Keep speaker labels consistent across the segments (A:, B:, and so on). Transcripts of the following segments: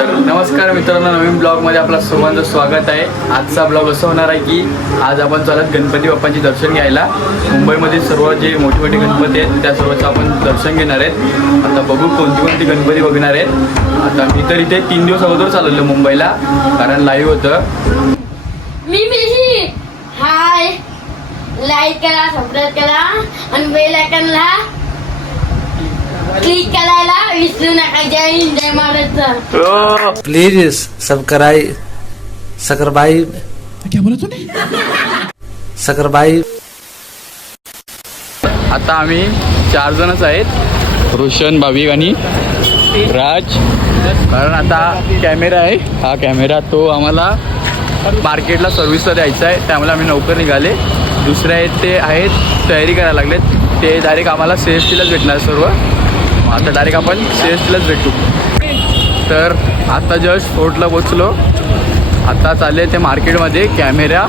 A: तर नमस्कार मित्रांनो नवीन ब्लॉगमध्ये आपलं सर्वांचं स्वागत आहे. आजचा ब्लॉग असं होणार आहे की आज आपण चालत गणपती बाप्पांचे दर्शन घ्यायला. मुंबईमध्ये सर्व जे मोठे मोठे गणपती आहेत त्या सर्वांचं आपण दर्शन घेणार आहेत. आता बघू कोणती कोणती गणपती बघणार आहेत. आता मी तर इथे तीन दिवस अगोदर चालवलं मुंबईला कारण लाईव्ह होतं.
B: मी मिही हाय. लाईक करा सबस्क्राईब करा आणि बेल आयकॉनला क्लिक करायला विसरू नका. जय हिंद जय महाराष्ट्र.
C: प्लीज सबकराई सकरबाई
D: क्या बोला तूने
C: सकरबाई
A: आता आम्ही चार जणच आहेत. रोशन भाविक आणि राज. कारण आता कॅमेरा आहे. हा कॅमेरा तो आम्हाला मार्केटला सर्व्हिसला द्यायचा आहे. त्यामुळे आम्ही लवकर निघाले. दुसरे आहेत ते आहेत तयारी करायला लागलेत. ते डायरेक्ट आम्हाला सी एस टीलाच भेटणार सर्व. आता डायरेक्ट आपण सी एस टीलाच भेटू. तर आता जस्ट फोर्टला पोचलो आता चालले ते मार्केटमध्ये कॅमेरा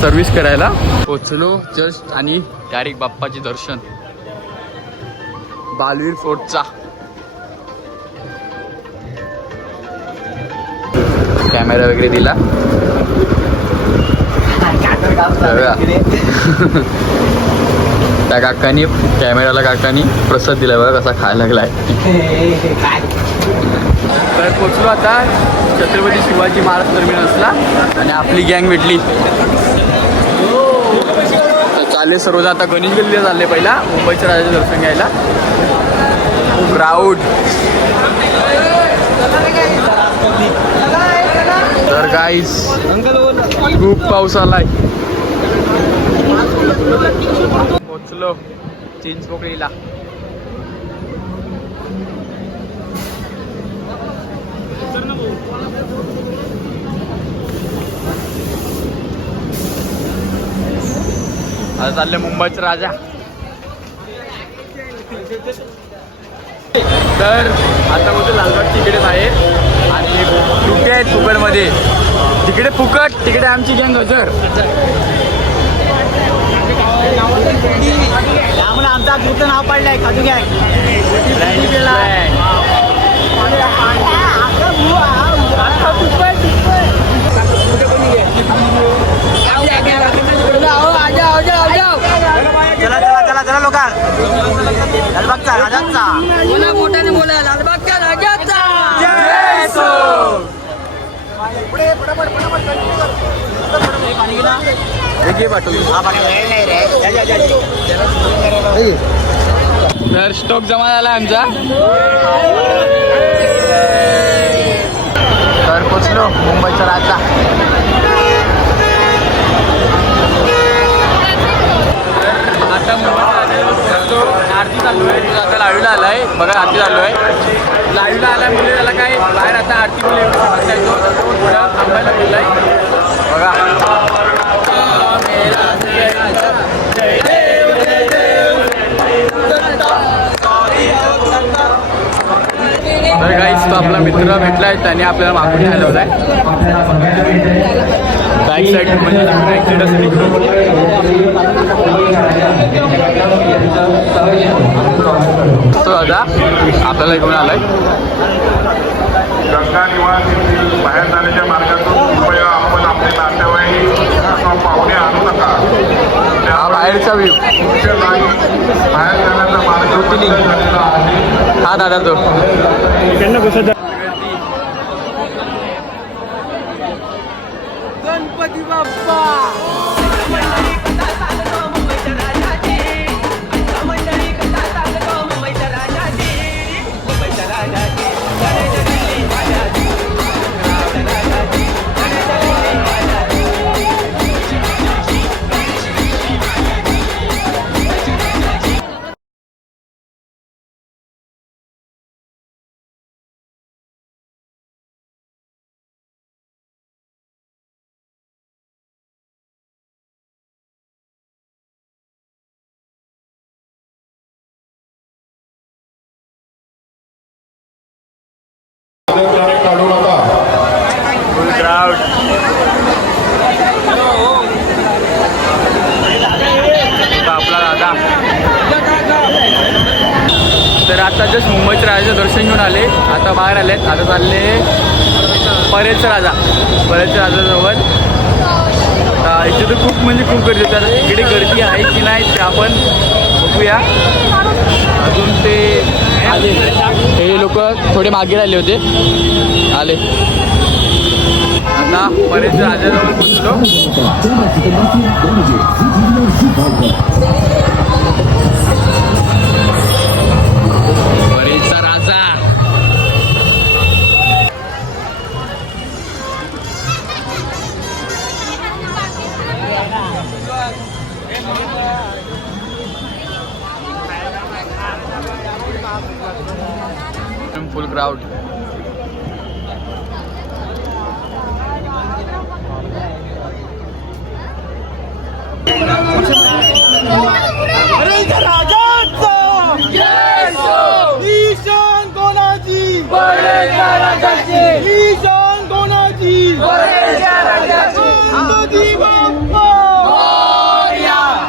A: सर्व्हिस करायला. पोचलो जस्ट आणि डायरेक्ट बाप्पाचे दर्शन. बालवीर फोर्टचा. कॅमेरा वगैरे दिला. त्या काकानी कॅमेराला काकानी प्रसाद दिला बघा कसा खायला लागलाय. तर पोचलो आता छत्रपती शिवाजी महाराज टर्मिनसला आणि आपली गँग भेटली चालले सर्वजण आता गणेश गल्ली चालले पहिला मुंबईच्या राजाचं दर्शन घ्यायला. क्राऊड तर गाईस खूप पाऊस आलाय. पोचलो चिंचपोकळीला आता चालले मुंबईचा राजा. तर आता बोलतो लालबाग तिकडेच आहे आणि फुके आहेत फुकटमध्ये? तिकडे फुकट तिकडे आमची गँग हजर.
D: आमचा ग्रुपचं नाव पडलं आहे खाजू गॅग. चला चला चला चला लोक लालबागचा राजाचा
A: घे तर स्टॉक जमा झाला आमचा. तर पोचलो मुंबईचा राजा. मित्र भेटलाय त्याने आपल्याला मागून हलवलाय बॅक साईड म्हणजे बॅक साईड तो दादा आपल्याला घेऊन आलाय.
E: गंगा निवास येथील बाहेर जाण्याच्या मार्गातून कृपया आपण आपले नातेवाईक किंवा पाहुणे आणू नका.
A: हा बाहेरचा व्ह्यू
E: बाहेर जाण्याचा मार्ग आहे.
A: हा दादा तो.
E: काढू
A: आपला दादा. तर आता जस्ट मुंबईच्या राजाचं दर्शन घेऊन आले. आता बाहेर आले आता चालले परेलचा राजा. परेलच्या राजाजवळ. इथे तर खूप म्हणजे खूप गर्दी तर इकडे गर्दी आहे की नाही ते आपण बघूया. अजून ते आले. हे लोक थोडे मागे राहिले होते. आले. आता परेलच्या राजाजवळ पोचलो
D: ईशान कोणाची ईशान कोणाची गणपती बाप्पा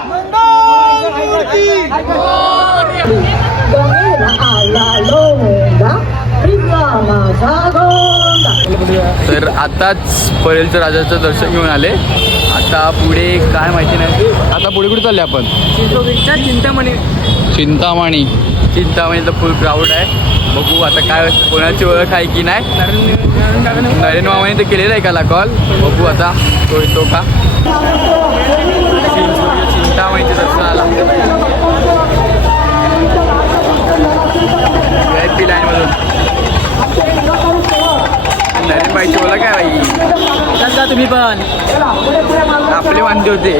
D: मंगलमूर्ती
A: तर आताच परेलच्या राजाचं दर्शन घेऊन आले. आता पुढे काय माहिती नाही. आता पुढे कुठे चालले आपण?
D: चिंतामणी.
A: चिंतामणी. चिंतामणीचं फुल क्राऊड आहे. बघू आता काय कोणाची ओळख आहे की नाही. नरेंद्र मामाने तर केलेलं आहे काला कॉल बघू आता. तो येतो का? व्ही पी लाईनमधून नरेंद्र बाईची ओळख आहे बाई
D: जा तुम्ही पण
A: आपले वांदे होते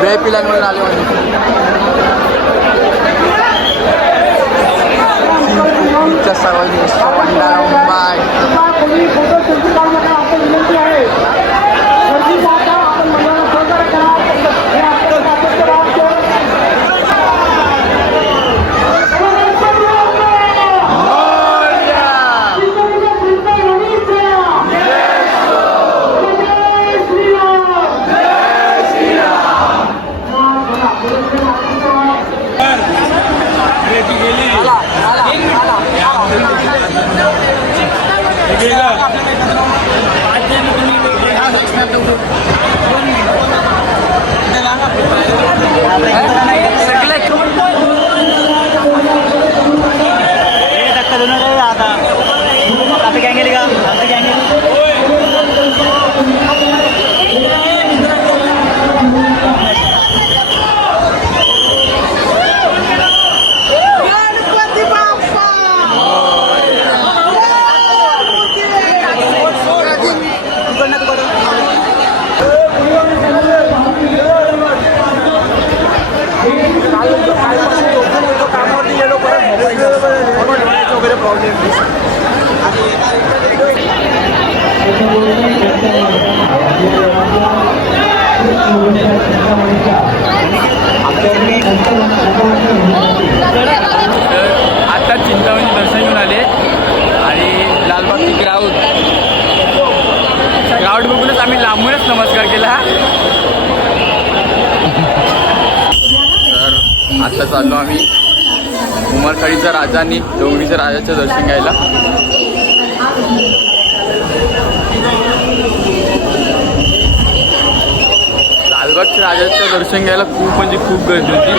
A: व्ही पी लाईनमधून आले म्हणजे सर्वांनी सर्वांना बाय
D: धक्का देऊ नका आता आता गँग गेली का आता गँग गेली वगैरे प्रॉब्लेम
A: तर आता चिंतामणी दर्शन घेऊन आले आणि लालबागची ग्राउंड. ग्राउंड बघूनच आम्ही लांबूनच नमस्कार केला. तर आता चाललो आम्ही उमरखाडीचा राजा आणि डोंगरीच्या राजाचं दर्शन घ्यायला. लालबागच्या राजाचं दर्शन घ्यायला खूप म्हणजे खूप गर्दी होती.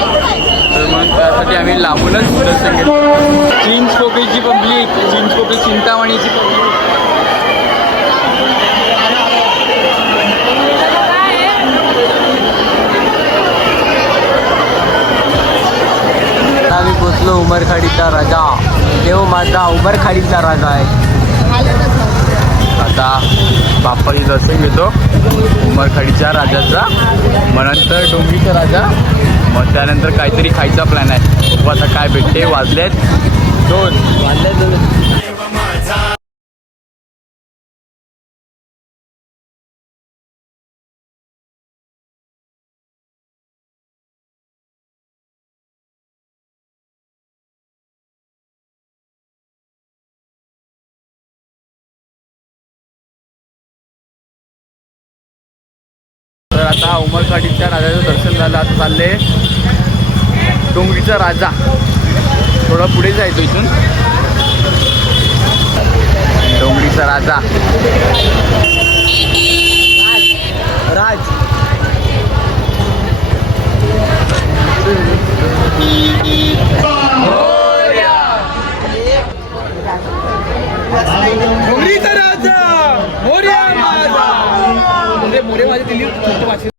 A: तर मग त्यासाठी आम्ही लांबूनच दर्शन घेतलं. चिंचपोकळीची पब्लिक चिंचपोकळी चिंतामणीची पब्लिक
D: आम्ही पोचलो उमरखाडीचा राजा देव माझा उमरखाडीचा राजा आहे.
A: आता बाप्पाची दर्शन घेतो. उमरखाडीच्या राजाचा मग नंतर डोंगरीचा राजा. मग त्यानंतर काहीतरी खायचा प्लॅन आहे. बघू आता काय भेटते. वाजलेत दोन.
D: वाजले
A: आता उमरखाडीच्या राजाचं दर्शन झालं आता चालले डोंगरीचा राजा. थोडा पुढे जायचो इथून. डोंगरीचा राजा.
D: राज.
A: डोंगरीचा राजा. मोर्या माझा मोरे माझे दिल्ली